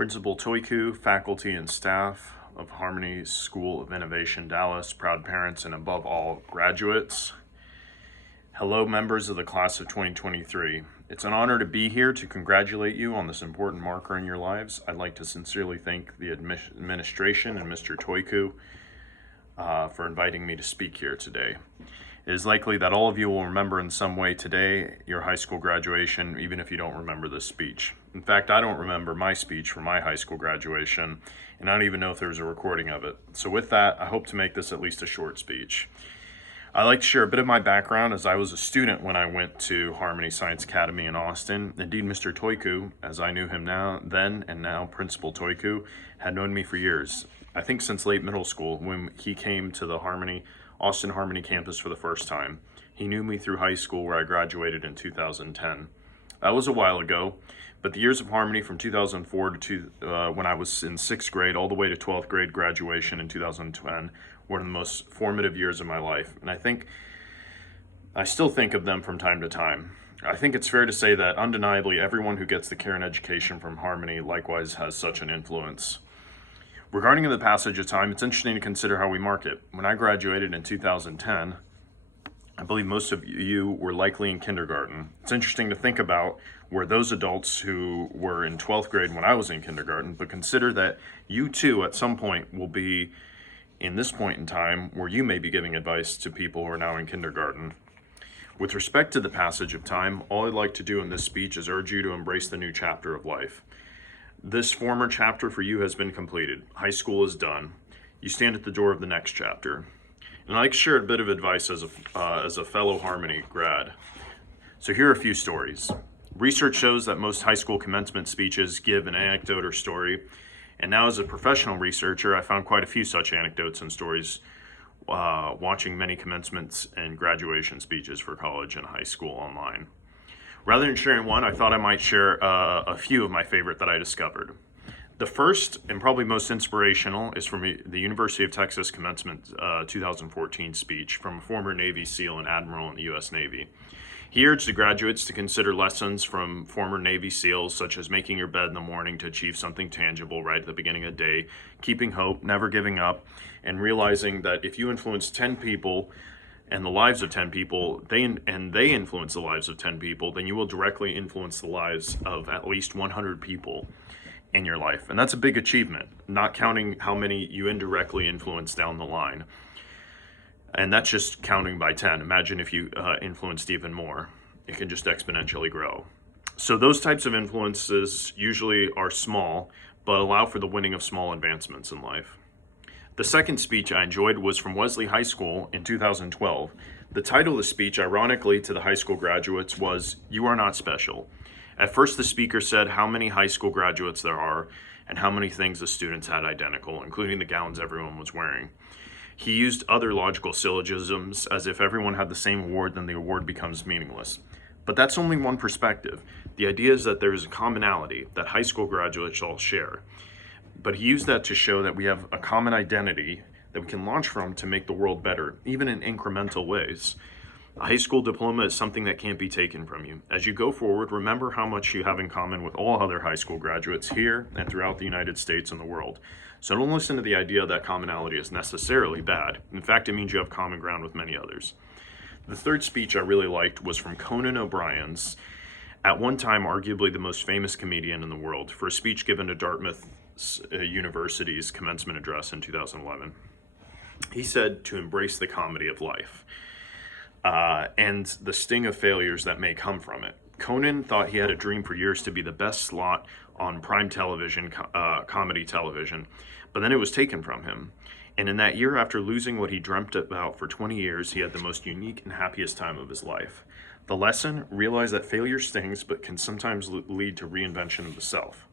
Principal Toiku, faculty and staff of Harmony School of Innovation, Dallas, proud parents, and above all, graduates. Hello, members of the class of 2023. It's an honor to be here to congratulate you on this important marker in your lives. I'd like to sincerely thank the administration and Mr. Toiku for inviting me to speak here today. It is likely that all of you will remember in some way today your high school graduation, even if you don't remember this speech. In fact, I don't remember my speech for my high school graduation, and I don't even know if there's a recording of it. So with that, I hope to make this at least a short speech. I'd like to share a bit of my background, as I was a student when I went to Harmony Science Academy in Austin. Indeed, Mr. Toiku, as I knew him then and now Principal Toiku, had known me for years. I think since late middle school, when he came to the Austin Harmony campus for the first time. He knew me through high school, where I graduated in 2010. That was a while ago, but the years of Harmony from 2004 to when I was in 6th grade all the way to 12th grade graduation in 2010 were the most formative years of my life. And I still think of them from time to time. I think it's fair to say that undeniably everyone who gets the care and education from Harmony likewise has such an influence. Regarding the passage of time, it's interesting to consider how we mark it. When I graduated in 2010, I believe most of you were likely in kindergarten. It's interesting to think about where those adults who were in 12th grade when I was in kindergarten, but consider that you too at some point will be in this point in time where you may be giving advice to people who are now in kindergarten. With respect to the passage of time, all I'd like to do in this speech is urge you to embrace the new chapter of life. This former chapter for you has been completed. High school is done. You stand at the door of the next chapter. And I'd like to share a bit of advice as a fellow Harmony grad. So here are a few stories. Research shows that most high school commencement speeches give an anecdote or story. And now as a professional researcher, I found quite a few such anecdotes and stories watching many commencements and graduation speeches for college and high school online. Rather than sharing one, I thought I might share a few of my favorite that I discovered. The first and probably most inspirational is from the University of Texas commencement 2014 speech from a former Navy SEAL and Admiral in the U.S. Navy. He urged the graduates to consider lessons from former Navy SEALs, such as making your bed in the morning to achieve something tangible right at the beginning of the day, keeping hope, never giving up, and realizing that if you influence 10 people and the lives of 10 people, they influence the lives of 10 people, then you will directly influence the lives of at least 100 people in your life. And that's a big achievement, not counting how many you indirectly influence down the line. And that's just counting by 10. Imagine if you influenced even more. It can just exponentially grow. So those types of influences usually are small, but allow for the winning of small advancements in life. The second speech I enjoyed was from Wesley High School in 2012. The title of the speech, ironically, to the high school graduates was, "You Are Not Special." At first, the speaker said how many high school graduates there are and how many things the students had identical, including the gowns everyone was wearing. He used other logical syllogisms, as if everyone had the same award, then the award becomes meaningless. But that's only one perspective. The idea is that there is a commonality that high school graduates all share. But he used that to show that we have a common identity that we can launch from to make the world better, even in incremental ways. A high school diploma is something that can't be taken from you. As you go forward, remember how much you have in common with all other high school graduates here and throughout the United States and the world. So don't listen to the idea that commonality is necessarily bad. In fact, it means you have common ground with many others. The third speech I really liked was from Conan O'Brien's, at one time arguably the most famous comedian in the world, for a speech given to Dartmouth University's commencement address in 2011. He said to embrace the comedy of life and the sting of failures that may come from it. Conan thought he had a dream for years to be the best slot on prime television, comedy television, but then it was taken from him. And in that year, after losing what he dreamt about for 20 years, he had the most unique and happiest time of his life. The lesson: realize that failure stings, but can sometimes lead to reinvention of the self.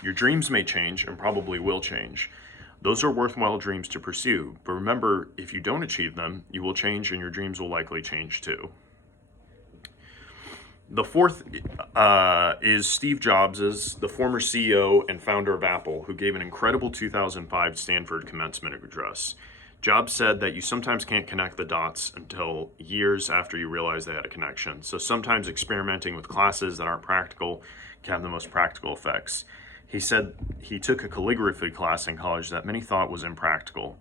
Your dreams may change and probably will change. Those are worthwhile dreams to pursue, but remember, if you don't achieve them, you will change and your dreams will likely change too. The fourth is Steve Jobs, the former CEO and founder of Apple, who gave an incredible 2005 Stanford commencement address. Jobs said that you sometimes can't connect the dots until years after you realize they had a connection. So sometimes experimenting with classes that aren't practical can have the most practical effects. He said he took a calligraphy class in college that many thought was impractical.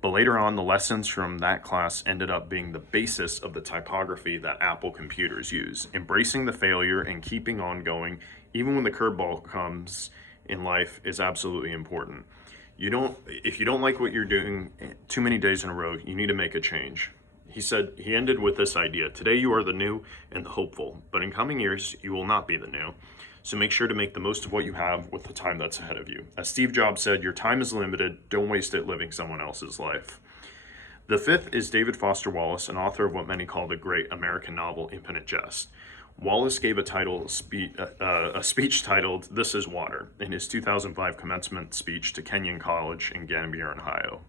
But later on, the lessons from that class ended up being the basis of the typography that Apple computers use. Embracing the failure and keeping on going, even when the curveball comes in life, is absolutely important. If you don't like what you're doing too many days in a row, you need to make a change. He ended with this idea: today you are the new and the hopeful, but in coming years, you will not be the new. So make sure to make the most of what you have with the time that's ahead of you. As Steve Jobs said, your time is limited. Don't waste it living someone else's life. The fifth is David Foster Wallace, an author of what many call the great American novel, Infinite Jest. Wallace gave a speech titled "This is Water" in his 2005 commencement speech to Kenyon College in Gambier, Ohio.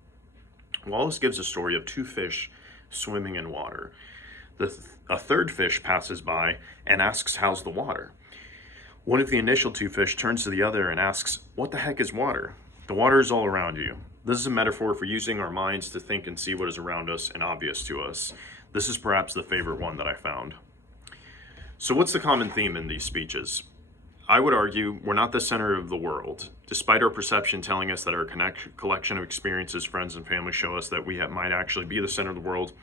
Wallace gives a story of two fish swimming in water. A third fish passes by and asks, "How's the water?" One of the initial two fish turns to the other and asks, "What the heck is water?" The water is all around you. This is a metaphor for using our minds to think and see what is around us and obvious to us. This is perhaps the favorite one that I found. So what's the common theme in these speeches? I would argue we're not the center of the world. Despite our perception telling us that our collection of experiences, friends, and family show us that we might actually be the center of the world.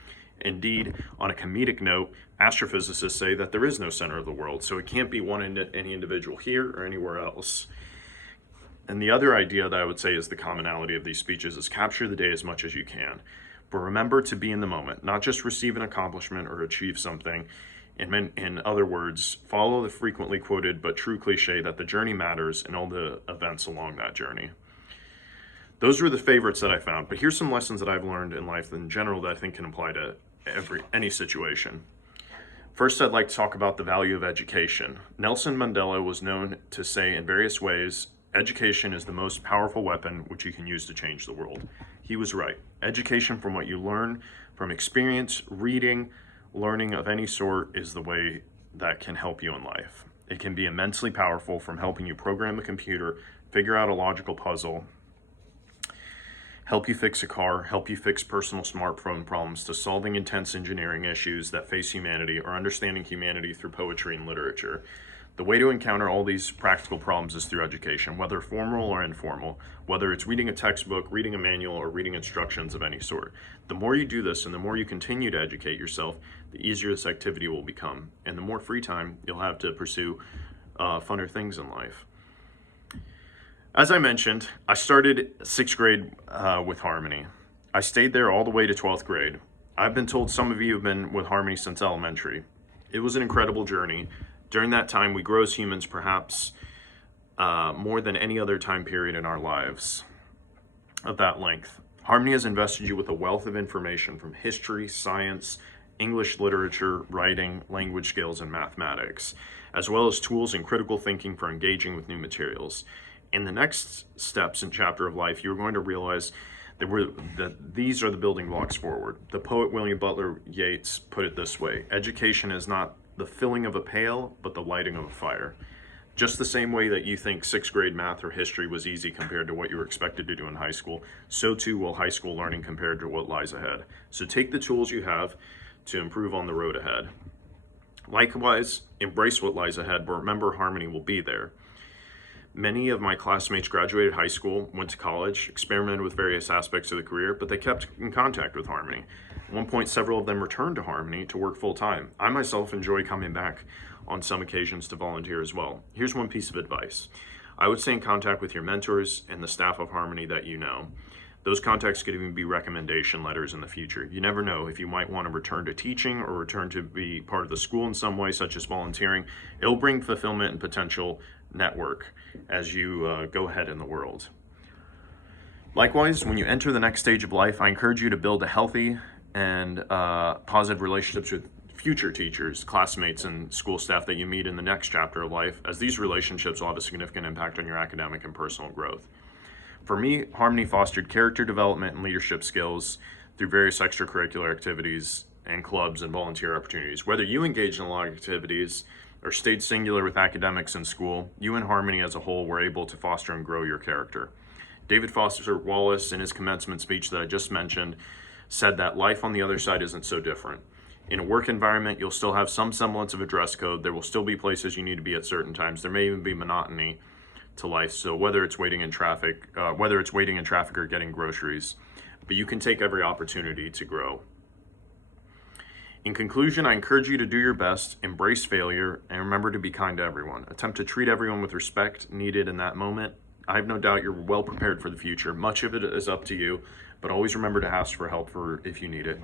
Indeed, on a comedic note, astrophysicists say that there is no center of the world, so it can't be any individual here or anywhere else. And the other idea that I would say is the commonality of these speeches is capture the day as much as you can. But remember to be in the moment, not just receive an accomplishment or achieve something. In other words, follow the frequently quoted but true cliche that the journey matters and all the events along that journey. Those were the favorites that I found, but here's some lessons that I've learned in life in general that I think can apply to any situation. First, I'd like to talk about the value of education. Nelson Mandela was known to say in various ways, education is the most powerful weapon which you can use to change the world. He was right. Education, from what you learn from experience, reading, learning of any sort, is the way that can help you in life. It can be immensely powerful, from helping you program the computer, figure out a logical puzzle, help you fix a car, help you fix personal smartphone problems, to solving intense engineering issues that face humanity, or understanding humanity through poetry and literature. The way to encounter all these practical problems is through education, whether formal or informal, whether it's reading a textbook, reading a manual, or reading instructions of any sort. The more you do this and the more you continue to educate yourself, the easier this activity will become, and the more free time you'll have to pursue funner things in life. As I mentioned, I started 6th grade with Harmony. I stayed there all the way to 12th grade. I've been told some of you have been with Harmony since elementary. It was an incredible journey. During that time, we grow as humans perhaps more than any other time period in our lives of that length. Harmony has invested you with a wealth of information from history, science, English literature, writing, language skills, and mathematics, as well as tools and critical thinking for engaging with new materials. In the next steps and chapter of life, you're going to realize that these are the building blocks forward. The poet William Butler Yeats put it this way: education is not the filling of a pail, but the lighting of a fire. Just the same way that you think 6th grade math or history was easy compared to what you were expected to do in high school, so too will high school learning compared to what lies ahead. So take the tools you have to improve on the road ahead. Likewise, embrace what lies ahead, but remember Harmony will be there. Many of my classmates graduated high school, went to college, experimented with various aspects of the career, but they kept in contact with Harmony. At one point, several of them returned to Harmony to work full-time. I myself enjoy coming back on some occasions to volunteer as well. Here's one piece of advice. I would stay in contact with your mentors and the staff of Harmony that you know. Those contacts could even be recommendation letters in the future. You never know if you might want to return to teaching or return to be part of the school in some way, such as volunteering. It'll bring fulfillment and potential network as you go ahead in the world. Likewise, when you enter the next stage of life, I encourage you to build a healthy and positive relationships with future teachers, classmates, and school staff that you meet in the next chapter of life, as these relationships will have a significant impact on your academic and personal growth. For me, Harmony fostered character development and leadership skills through various extracurricular activities and clubs and volunteer opportunities. Whether you engaged in a lot of activities or stayed singular with academics in school, you and Harmony as a whole were able to foster and grow your character. David Foster Wallace, in his commencement speech that I just mentioned, said that life on the other side isn't so different. In a work environment, you'll still have some semblance of a dress code. There will still be places you need to be at certain times. There may even be monotony to life. So whether it's waiting in traffic or getting groceries, but you can take every opportunity to grow. In conclusion, I encourage you to do your best, embrace failure, and remember to be kind to everyone. Attempt to treat everyone with respect needed in that moment. I have no doubt you're well prepared for the future. Much of it is up to you, but always remember to ask for help if you need it.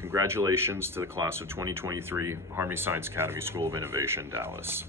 Congratulations to the class of 2023, Harmony Science Academy School of Innovation, Dallas.